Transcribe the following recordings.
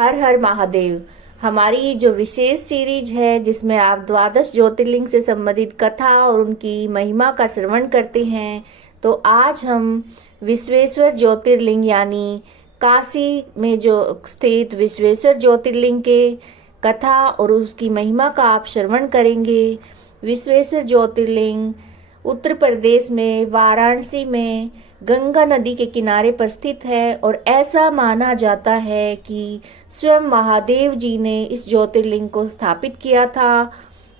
हर हर महादेव। हमारी जो विशेष सीरीज है जिसमें आप द्वादश ज्योतिर्लिंग से संबंधित कथा और उनकी महिमा का श्रवण करते हैं, तो आज हम विश्वेश्वर ज्योतिर्लिंग यानी काशी में जो स्थित विश्वेश्वर ज्योतिर्लिंग के कथा और उसकी महिमा का आप श्रवण करेंगे। विश्वेश्वर ज्योतिर्लिंग उत्तर प्रदेश में वाराणसी में गंगा नदी के किनारे पर स्थित है और ऐसा माना जाता है कि स्वयं महादेव जी ने इस ज्योतिर्लिंग को स्थापित किया था।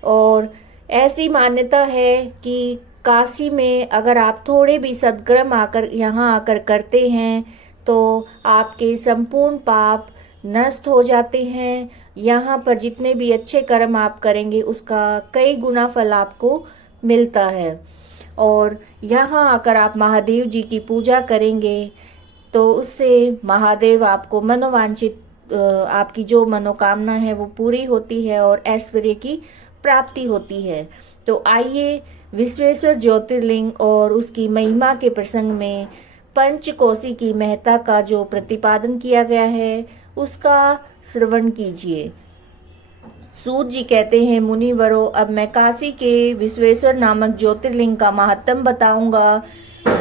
और ऐसी मान्यता है कि काशी में अगर आप थोड़े भी सद्कर्म यहाँ आकर करते हैं तो आपके संपूर्ण पाप नष्ट हो जाते हैं। यहाँ पर जितने भी अच्छे कर्म आप करेंगे उसका कई गुना फल आपको मिलता है। और यहाँ आकर आप महादेव जी की पूजा करेंगे तो उससे महादेव आपको मनोवांछित आपकी जो मनोकामना है वो पूरी होती है और ऐश्वर्य की प्राप्ति होती है। तो आइए विश्वेश्वर ज्योतिर्लिंग और उसकी महिमा के प्रसंग में पंचकोशी की महत्ता का जो प्रतिपादन किया गया है उसका श्रवण कीजिए। सूत जी कहते हैं, मुनिवरों, अब मैं काशी के विश्वेश्वर नामक ज्योतिर्लिंग का महात्म बताऊंगा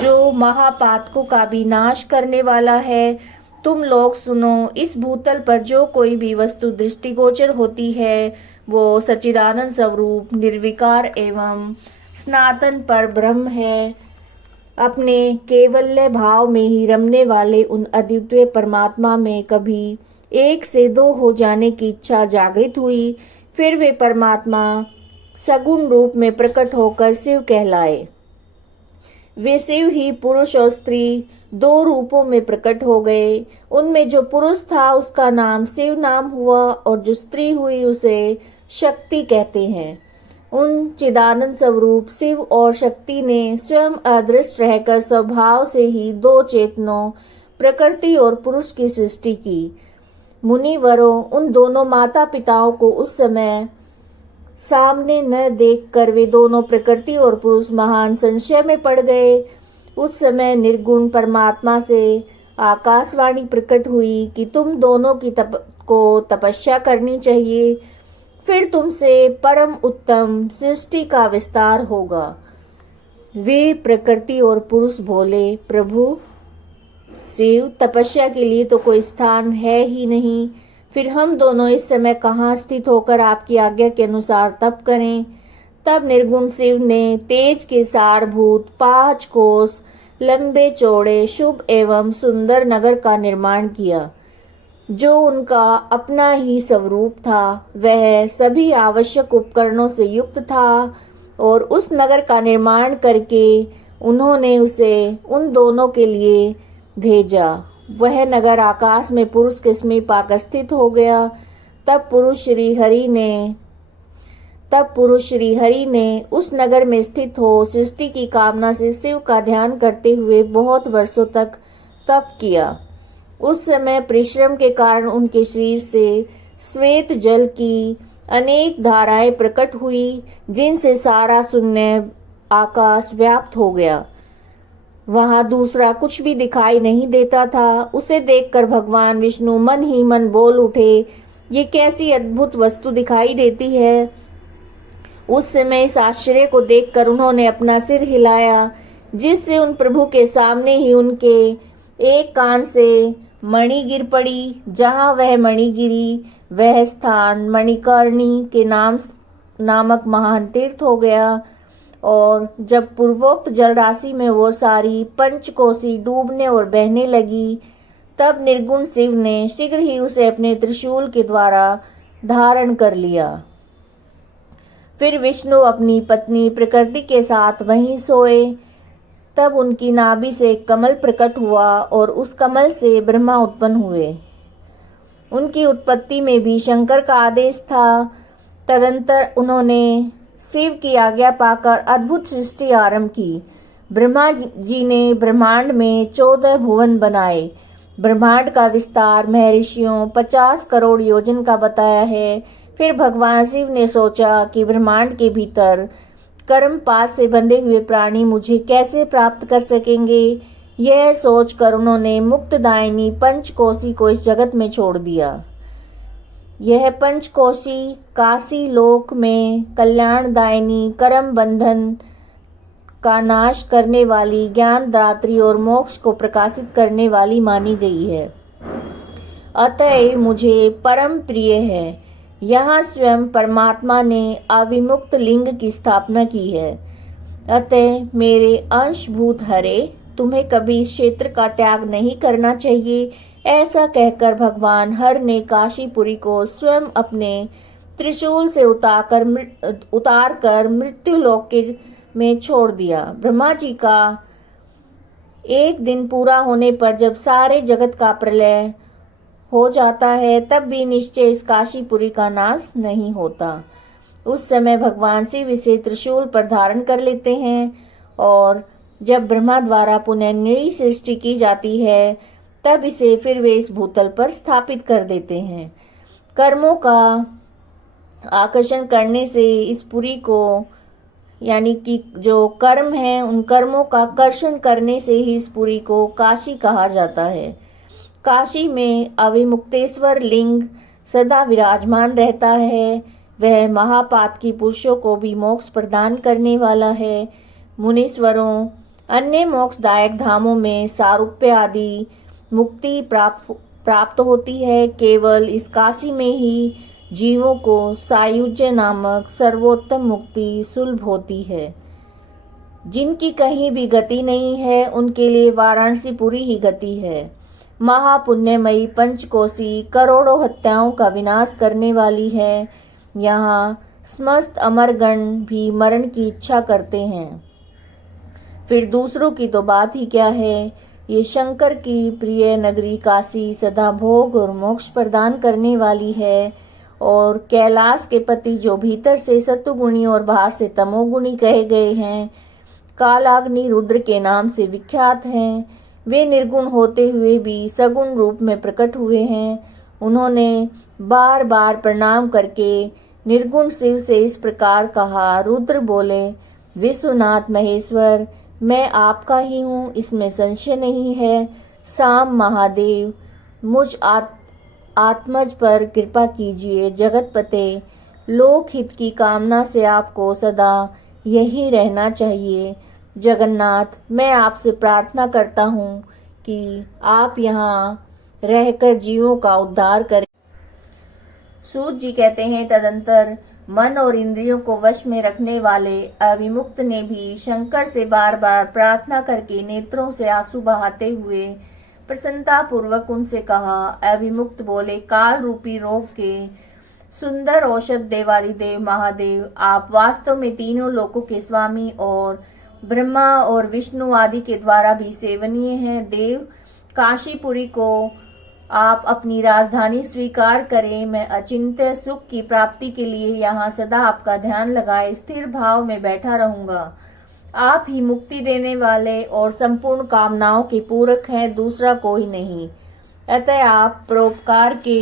जो महापातकों का भी नाश करने वाला है। तुम लोग सुनो। इस भूतल पर जो कोई भी वस्तु दृष्टिगोचर होती है वो सच्चिदानंद स्वरूप निर्विकार एवं सनातन पर ब्रह्म है। अपने केवल्य भाव में ही रमने वाले उन अद्वितीय परमात्मा में कभी एक से दो हो जाने की इच्छा जागृत हुई। फिर वे परमात्मा सगुण रूप में प्रकट होकर शिव कहलाए। वे शिव ही पुरुष और स्त्री दो रूपों में प्रकट हो गए। उनमें जो पुरुष था उसका नाम शिव नाम हुआ और जो स्त्री हुई उसे शक्ति कहते हैं। उन चिदानंद स्वरूप शिव और शक्ति ने स्वयं अदृश्य रहकर स्वभाव से ही दो चेतनों प्रकृति और पुरुष की सृष्टि की। मुनिवरों, उन दोनों माता पिताओं को उस समय सामने न देखकर वे दोनों प्रकृति और पुरुष महान संशय में पड़ गए। उस समय निर्गुण परमात्मा से आकाशवाणी प्रकट हुई कि तुम दोनों की तपस्या करनी चाहिए, फिर तुमसे परम उत्तम सृष्टि का विस्तार होगा। वे प्रकृति और पुरुष बोले, प्रभु शिव, तपस्या के लिए तो कोई स्थान है ही नहीं, फिर हम दोनों इस समय कहाँ स्थित होकर आपकी आज्ञा के अनुसार तप करें। तब निर्गुण शिव ने तेज के सारभूत 5 कोस लंबे चौड़े शुभ एवं सुंदर नगर का निर्माण किया जो उनका अपना ही स्वरूप था। वह सभी आवश्यक उपकरणों से युक्त था और उस नगर का निर्माण करके उन्होंने उसे उन दोनों के लिए भेजा। वह नगर आकाश में पुरुष के समीप आकर स्थित हो गया। तब पुरुष श्री हरि ने उस नगर में स्थित हो सृष्टि की कामना से शिव का ध्यान करते हुए बहुत वर्षों तक तप किया। उस समय परिश्रम के कारण उनके शरीर से श्वेत जल की अनेक धाराएं प्रकट हुई जिनसे सारा शून्य आकाश व्याप्त हो गया। वहां दूसरा कुछ भी दिखाई नहीं देता था। उसे देखकर भगवान विष्णु मन ही मन बोल उठे, ये कैसी अद्भुत वस्तु दिखाई देती है। उस समय इस आश्चर्य को देखकर उन्होंने अपना सिर हिलाया, जिससे उन प्रभु के सामने ही उनके एक कान से मणि गिर पड़ी। जहाँ वह मणि गिरी वह स्थान मणिकर्णी के नामक महान तीर्थ हो गया। और जब पूर्वोक्त जल राशि में वो सारी पंचकोशी डूबने और बहने लगी, तब निर्गुण शिव ने शीघ्र ही उसे अपने त्रिशूल के द्वारा धारण कर लिया। फिर विष्णु अपनी पत्नी प्रकृति के साथ वहीं सोए। तब उनकी नाभि से एक कमल प्रकट हुआ और उस कमल से ब्रह्मा उत्पन्न हुए। उनकी उत्पत्ति में भी शंकर का आदेश था। तदंतर उन्होंने शिव की आज्ञा पाकर अद्भुत सृष्टि आरंभ की। ब्रह्मा जी ने ब्रह्मांड में 14 भुवन बनाए। ब्रह्मांड का विस्तार महर्षियों 50 करोड़ योजन का बताया है। फिर भगवान शिव ने सोचा कि ब्रह्मांड के भीतर कर्म पास से बंधे हुए प्राणी मुझे कैसे प्राप्त कर सकेंगे। यह सोचकर उन्होंने मुक्तदायिनी पंचकोशी को इस जगत में छोड़ दिया। यह पंचकोशी काशी लोक में कल्याणदायिनी कर्म बंधन का नाश करने वाली, ज्ञान दात्री और मोक्ष को प्रकाशित करने वाली मानी गई है। अतः मुझे परम प्रिय है। यहाँ स्वयं परमात्मा ने अविमुक्त लिंग की स्थापना की है। अतः मेरे अंशभूत हरे, तुम्हें कभी इस क्षेत्र का त्याग नहीं करना चाहिए। ऐसा कहकर भगवान हर ने काशीपुरी को स्वयं अपने त्रिशूल से उतार कर मृत्युलोक में छोड़ दिया। ब्रह्मा जी का एक दिन पूरा होने पर जब सारे जगत का प्रलय हो जाता है, तब भी निश्चय इस काशीपुरी का नाश नहीं होता। उस समय भगवान शिव इसे त्रिशूल पर धारण कर लेते हैं और जब ब्रह्मा द्वारा पुनः नई सृष्टि की जाती है, तब इसे फिर वे इस भूतल पर स्थापित कर देते हैं। कर्मों का आकर्षण करने से इस पुरी को, यानी कि जो कर्म है, उन कर्मों का कर्षण करने से ही इस पुरी को काशी कहा जाता है। काशी में अविमुक्तेश्वर लिंग सदा विराजमान रहता है। वह महापातकी पुरुषों को भी मोक्ष प्रदान करने वाला है। मुनीश्वरों, अन्य मोक्षदायक धामों में सारूप्य आदि मुक्ति प्राप्त होती है। केवल इस काशी में ही जीवों को सायुज्य नामक सर्वोत्तम मुक्ति सुलभ होती है। जिनकी कहीं भी गति नहीं है, उनके लिए वाराणसी पुरी ही गति है। महापुण्यमयी पंचकोशी करोड़ों हत्याओं का विनाश करने वाली है। यहाँ समस्त अमरगण भी मरण की इच्छा करते हैं। फिर दूसरों की तो बात ही क्या है। ये शंकर की प्रिय नगरी काशी सदा भोग और मोक्ष प्रदान करने वाली है। और कैलाश के पति जो भीतर से सत्वगुणी और बाहर से तमोगुणी कहे गए हैं, कालाग्नि रुद्र के नाम से विख्यात हैं। वे निर्गुण होते हुए भी सगुण रूप में प्रकट हुए हैं। उन्होंने बार बार प्रणाम करके निर्गुण शिव से इस प्रकार कहा। रुद्र बोले, विश्वनाथ महेश्वर, मैं आपका ही हूँ, इसमें संशय नहीं है। साम महादेव, मुझ आत्मज पर कृपा कीजिए। जगतपते, लोकहित की कामना से आपको सदा यही रहना चाहिए। जगन्नाथ, मैं आपसे प्रार्थना करता हूँ कि आप यहाँ रहकर जीवों का उद्धार करें। सूत जी कहते हैं, तदंतर मन और इंद्रियों को वश में रखने वाले अविमुक्त ने भी शंकर से बार बार प्रार्थना करके नेत्रों से आंसू बहाते हुए प्रसन्नता पूर्वक उनसे कहा। अविमुक्त बोले, काल रूपी रोग के सुंदर औषध देवादिदेव महादेव, आप वास्तव में तीनों लोकों के स्वामी और ब्रह्मा और विष्णु आदि के द्वारा भी सेवनीय हैं। देव, काशीपुरी को आप अपनी राजधानी स्वीकार करें। मैं अचिंत्य सुख की प्राप्ति के लिए यहाँ सदा आपका ध्यान लगाए स्थिर भाव में बैठा रहूंगा। आप ही मुक्ति देने वाले और संपूर्ण कामनाओं के पूरक हैं, दूसरा कोई नहीं। अतः आप परोपकार के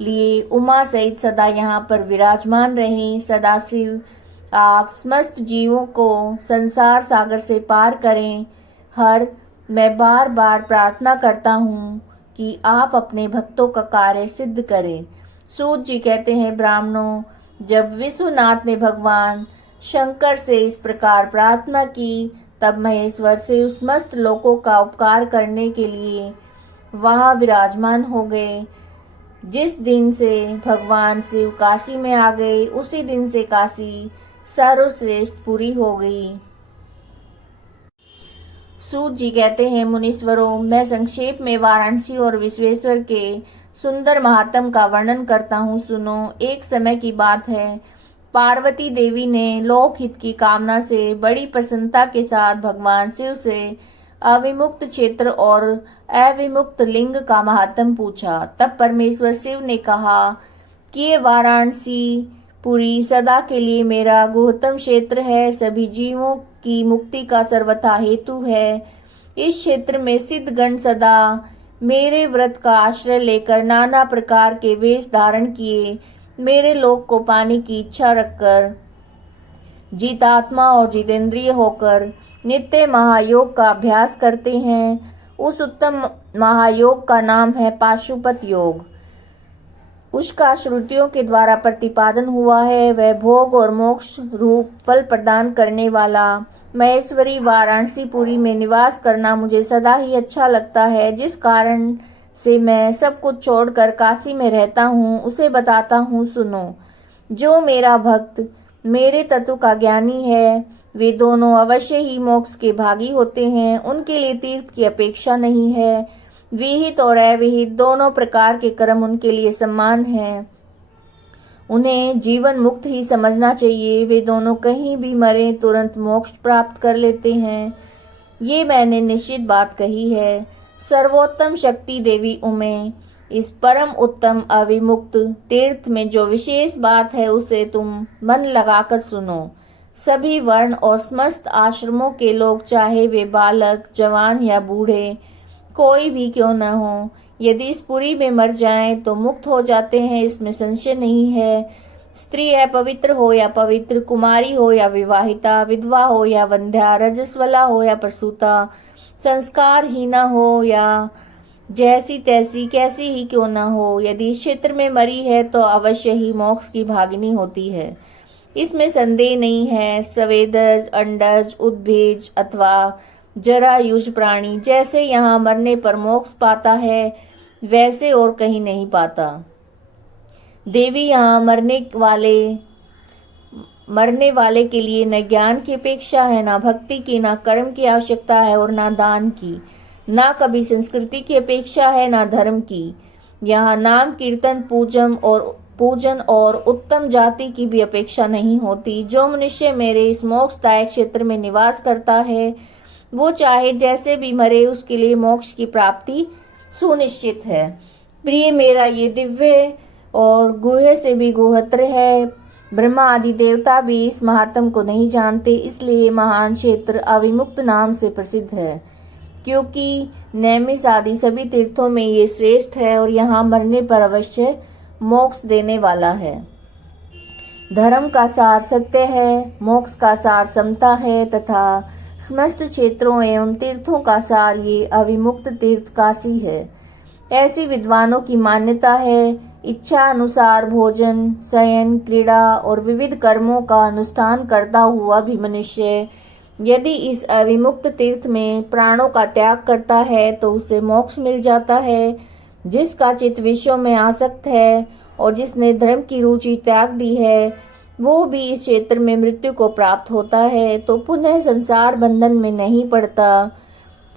लिए उमा सहित सदा यहाँ पर विराजमान रहें। सदाशिव, आप समस्त जीवों को संसार सागर से पार करें। हर, मैं बार बार प्रार्थना करता हूँ कि आप अपने भक्तों का कार्य सिद्ध करें। सूत जी कहते हैं, ब्राह्मणों, जब विश्वनाथ ने भगवान शंकर से इस प्रकार प्रार्थना की, तब महेश्वर से उस समस्त लोकों का उपकार करने के लिए वहां विराजमान हो गए। जिस दिन से भगवान शिव काशी में आ गए, उसी दिन से काशी सर्वश्रेष्ठ पुरी हो गई। सूत जी कहते हैं, मुनीश्वरों, मैं संक्षेप में वाराणसी और विश्वेश्वर के सुंदर महात्म का वर्णन करता हूँ, सुनो। एक समय की बात है, पार्वती देवी ने लोकहित की कामना से बड़ी प्रसन्नता के साथ भगवान शिव से अविमुक्त क्षेत्र और अविमुक्त लिंग का महात्म पूछा। तब परमेश्वर शिव ने कहा कि ये वाराणसी पुरी सदा के लिए मेरा गुहतम क्षेत्र है, सभी जीवों की मुक्ति का सर्वथा हेतु है। इस क्षेत्र में सिद्धगण सदा मेरे व्रत का आश्रय लेकर नाना प्रकार के वेश धारण किए मेरे लोक को पाने की इच्छा रखकर जीतात्मा और जितेंद्रिय होकर नित्य महायोग का अभ्यास करते हैं। उस उत्तम महायोग का नाम है पाशुपत योग। उसका श्रुतियों के द्वारा प्रतिपादन हुआ है, वह भोग और मोक्ष रूप फल प्रदान करने वाला महेश्वरी वाराणसीपुरी में निवास करना मुझे सदा ही अच्छा लगता है। जिस कारण से मैं सब कुछ छोड़कर काशी में रहता हूँ उसे बताता हूँ, सुनो। जो मेरा भक्त मेरे तत्व का ज्ञानी है वे दोनों अवश्य ही मोक्ष के भागी होते हैं। उनके लिए तीर्थ की अपेक्षा नहीं है। विहित और अविहित दोनों प्रकार के कर्म उनके लिए समान हैं। उन्हें जीवन मुक्त ही समझना चाहिए। वे दोनों कहीं भी मरे तुरंत मोक्ष प्राप्त कर लेते हैं। ये मैंने निश्चित बात कही है। सर्वोत्तम शक्ति देवी उमे, इस परम उत्तम अविमुक्त तीर्थ में जो विशेष बात है उसे तुम मन लगाकर सुनो। सभी वर्ण और समस्त आश्रमों के लोग, चाहे वे बालक, जवान या बूढ़े कोई भी क्यों न हो, यदि इस पुरी में मर जाएं तो मुक्त हो जाते हैं, इसमें संशय नहीं है। स्त्री अपवित्र हो या पवित्र, कुमारी हो या विवाहिता, विधवा हो या वंध्या, रजस्वला हो या प्रसूता, संस्कारहीना हो या जैसी तैसी कैसी ही क्यों न हो, यदि इस क्षेत्र में मरी है तो अवश्य ही मोक्ष की भागिनी होती है, इसमें संदेह नहीं है। सवेदज, अंडज, उद्भिज अथवा जरायुज प्राणी जैसे यहाँ मरने पर मोक्ष पाता है वैसे और कहीं नहीं पाता। देवी यहाँ मरने वाले के लिए न ज्ञान की अपेक्षा है, ना भक्ति की, ना कर्म की आवश्यकता है और ना दान की, ना कभी संस्कृति की अपेक्षा है, ना धर्म की। यहाँ नाम कीर्तन पूजन और उत्तम जाति की भी अपेक्षा नहीं होती। जो मनुष्य मेरे इस मोक्षदायक क्षेत्र में निवास करता है वो चाहे जैसे भी मरे उसके लिए मोक्ष की प्राप्ति सुनिश्चित है। प्रिय मेरा, ये दिव्य और गुह्य से भी गुह्यतर है। ब्रह्मा आदि देवता भी इस महात्म को नहीं जानते, इसलिए महान क्षेत्र अविमुक्त नाम से प्रसिद्ध है। क्योंकि नैमिष आदि सभी तीर्थों में ये श्रेष्ठ है और यहाँ मरने पर अवश्य मोक्ष देने वाला है। धर्म का सार सत्य है, मोक्ष का सार समता है तथा समस्त क्षेत्रों एवं तीर्थों का सार ये अविमुक्त तीर्थ काशी है। ऐसी विद्वानों की मान्यता है। इच्छा अनुसार भोजन, शयन, क्रीड़ा और विविध कर्मों का अनुष्ठान करता हुआ भी मनुष्य यदि इस अविमुक्त तीर्थ में प्राणों का त्याग करता है तो उसे मोक्ष मिल जाता है। जिसका चित्त विषयों में आसक्त है और जिसने धर्म की रुचि त्याग दी है वो भी इस क्षेत्र में मृत्यु को प्राप्त होता है तो पुनः संसार बंधन में नहीं पड़ता।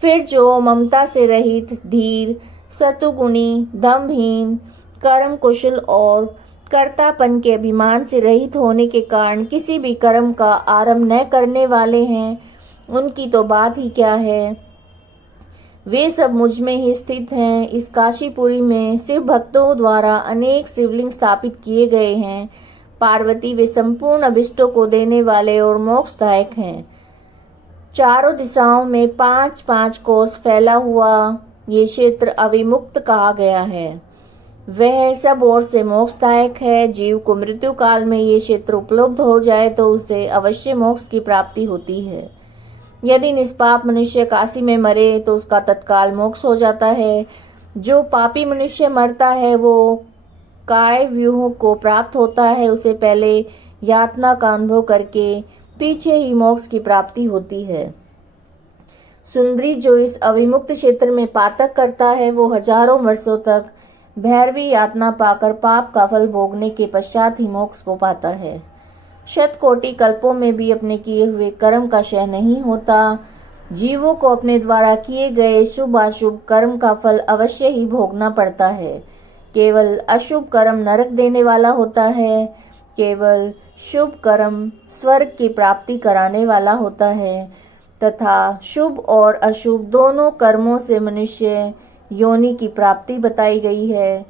फिर जो ममता से रहित, धीर, सतुगुणी, दम्भहीन, कर्म कुशल और कर्तापन के अभिमान से रहित होने के कारण किसी भी कर्म का आरंभ न करने वाले हैं, उनकी तो बात ही क्या है। वे सब मुझ में ही स्थित हैं। इस काशीपुरी में शिव भक्तों द्वारा अनेक शिवलिंग स्थापित किए गए हैं। पार्वती वे संपूर्ण अभिष्टों को देने वाले और मोक्षदायक हैं। चारों दिशाओं में 5-5 कोस फैला हुआ ये क्षेत्र अविमुक्त कहा गया है। वह सब ओर से मोक्षदायक है। जीव को मृत्यु काल में ये क्षेत्र उपलब्ध हो जाए तो उसे अवश्य मोक्ष की प्राप्ति होती है। यदि निष्पाप मनुष्य काशी में मरे तो उसका तत्काल मोक्ष हो जाता है। जो पापी मनुष्य मरता है वो काय व्यूह को प्राप्त होता है। उसे पहले यातना का अनुभव करके पीछे ही मोक्ष की प्राप्ति होती है। सुंदरी जो इस अविमुक्त क्षेत्र में पातक करता है वो हजारों वर्षों तक भैरवी यातना पाकर पाप का फल भोगने के पश्चात ही मोक्ष को पाता है। शतकोटि कल्पों में भी अपने किए हुए कर्म का क्षय नहीं होता। जीवों को अपने द्वारा किए गए शुभ अशुभ कर्म का फल अवश्य ही भोगना पड़ता है। केवल अशुभ कर्म नरक देने वाला होता है, केवल शुभ कर्म स्वर्ग की प्राप्ति कराने वाला होता है तथा शुभ और अशुभ दोनों कर्मों से मनुष्य योनि की प्राप्ति बताई गई है।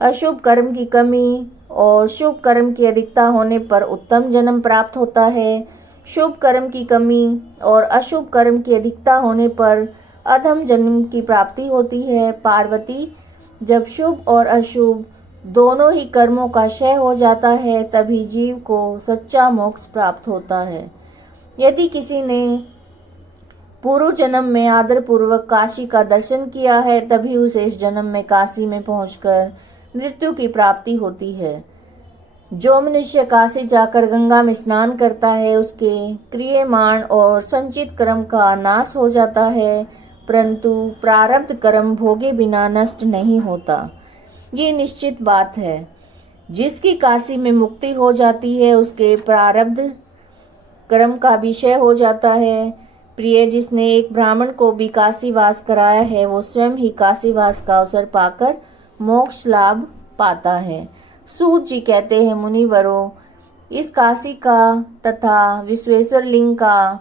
अशुभ कर्म की कमी और शुभ कर्म की अधिकता होने पर उत्तम जन्म प्राप्त होता है। शुभ कर्म की कमी और अशुभ कर्म की अधिकता होने पर अधम जन्म की प्राप्ति होती है। पार्वती, जब शुभ और अशुभ दोनों ही कर्मों का क्षय हो जाता है तभी जीव को सच्चा मोक्ष प्राप्त होता है। यदि किसी ने पूर्व जन्म में आदर पूर्वक काशी का दर्शन किया है तभी उसे इस जन्म में काशी में पहुंचकर मृत्यु की प्राप्ति होती है। जो मनुष्य काशी जाकर गंगा में स्नान करता है उसके क्रियमाण और संचित कर्म का नाश हो जाता है, परंतु प्रारब्ध कर्म भोगे बिना नष्ट नहीं होता। ये निश्चित बात है। जिसकी काशी में मुक्ति हो जाती है उसके प्रारब्ध कर्म का विषय हो जाता है। प्रिय, जिसने एक ब्राह्मण को भी काशीवास कराया है वो स्वयं ही काशीवास का अवसर पाकर मोक्ष लाभ पाता है। सूत जी कहते हैं, मुनिवरों, इस काशी का तथा विश्वेश्वर लिंग का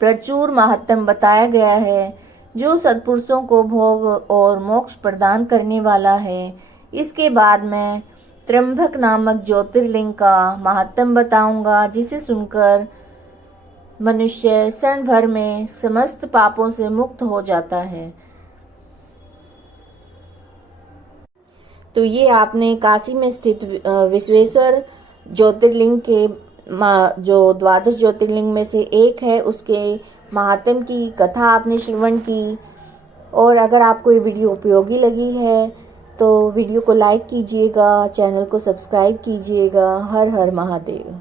प्रचुर महात्म बताया गया है, जो सत्पुरुषों को भोग और मोक्ष प्रदान करने वाला है। इसके बाद मैं त्र्यंबक नामक ज्योतिर्लिंग का महात्म बताऊंगा, जिसे सुनकर मनुष्य क्षण भर में समस्त पापों से मुक्त हो जाता है। तो ये आपने काशी में स्थित विश्वेश्वर ज्योतिर्लिंग के जो द्वादश ज्योतिर्लिंग में से एक है उसके महात्म की कथा आपने श्रवण की। और अगर आपको ये वीडियो उपयोगी लगी है तो वीडियो को लाइक कीजिएगा, चैनल को सब्सक्राइब कीजिएगा। हर हर महादेव।